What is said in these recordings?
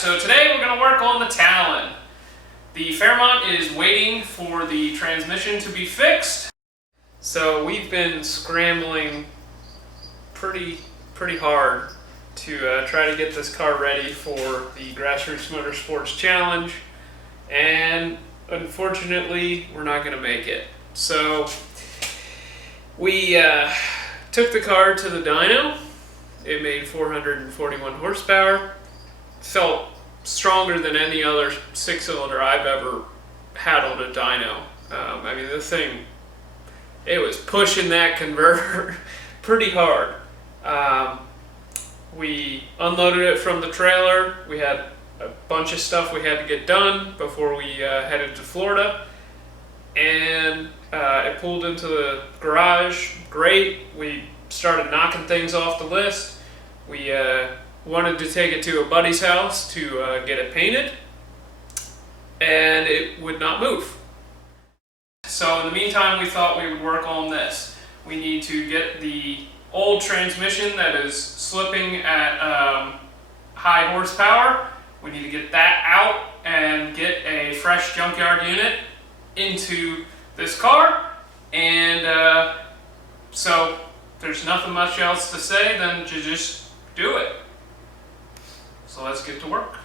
So today we're going to work on the Talon. The Fairmont is waiting for the transmission to be fixed. So we've been scrambling pretty hard to try to get this car ready for the Grassroots Motorsports Challenge, and unfortunately we're not going to make it. So we took the car to the dyno. It made 441 horsepower. Felt stronger than any other six-cylinder I've ever had on a dyno. I mean, this thing, it was pushing that converter pretty hard. We unloaded it from the trailer. We had a bunch of stuff we had to get done before we headed to Florida. And it pulled into the garage. Great. We started knocking things off the list. We wanted to take it to a buddy's house to get it painted, and it would not move. So in the meantime, we thought we would work on this. We need to get the old transmission that is slipping at high horsepower. We need to get that out and get a fresh junkyard unit into this car. And so there's nothing much else to say than to just do it. So let's get to work.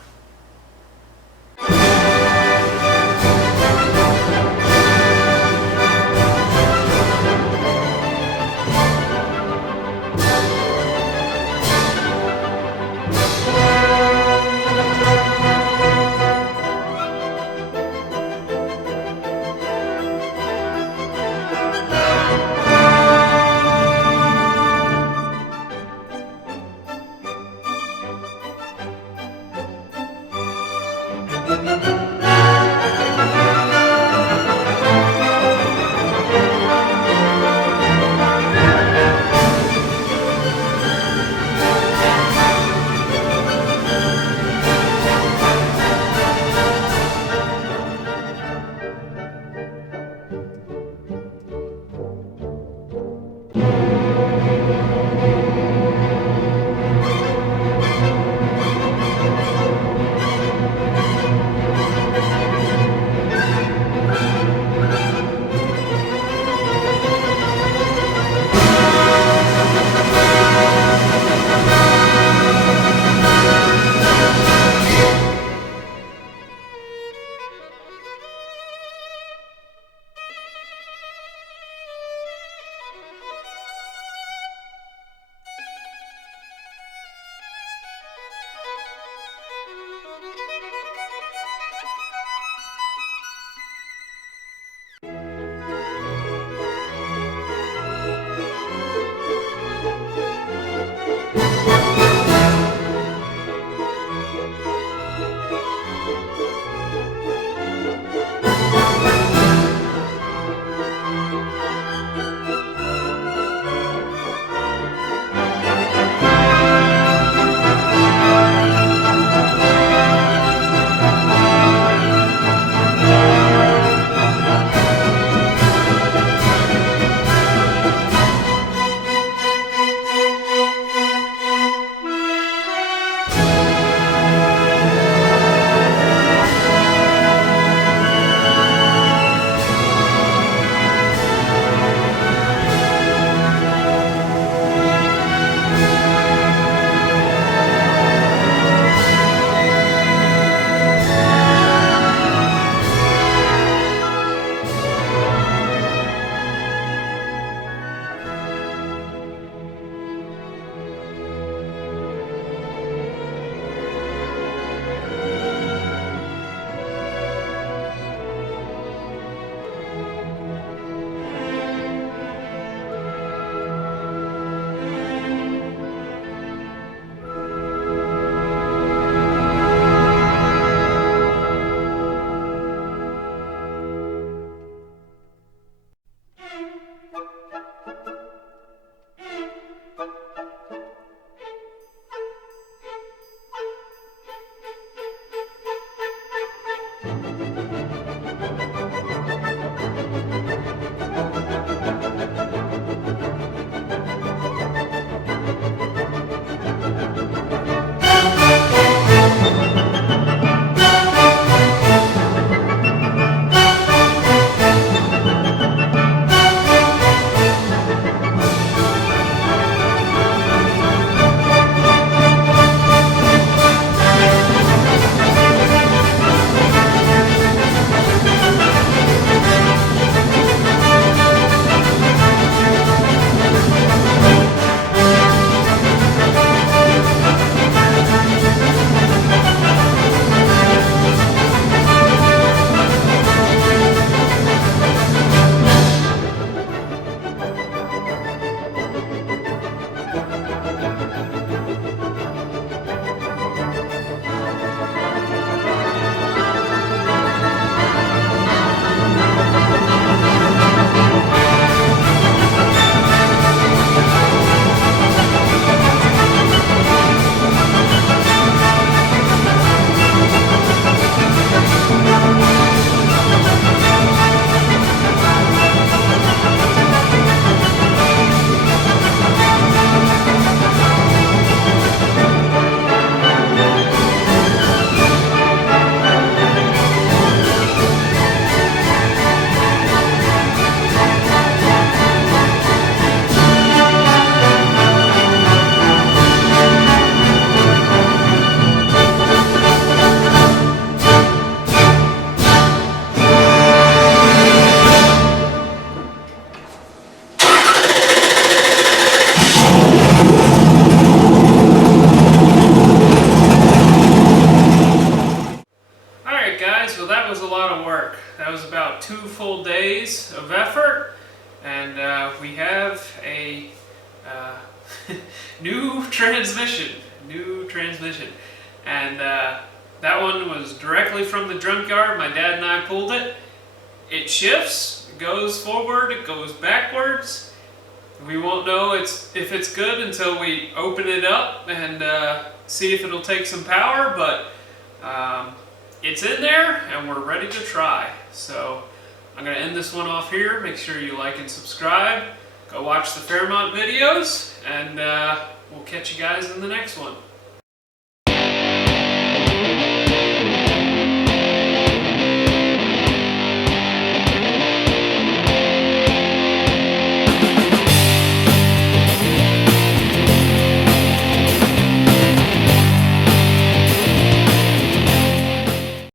days of effort, and we have a new transmission. And that one was directly from the junkyard. My dad and I pulled it. It shifts, it goes forward, it goes backwards. We won't know if it's good until we open it up and see if it'll take some power, but it's in there and we're ready to try. So I'm going to end this one off here. Make sure you like and subscribe. Go watch the Fairmont videos, and we'll catch you guys in the next one.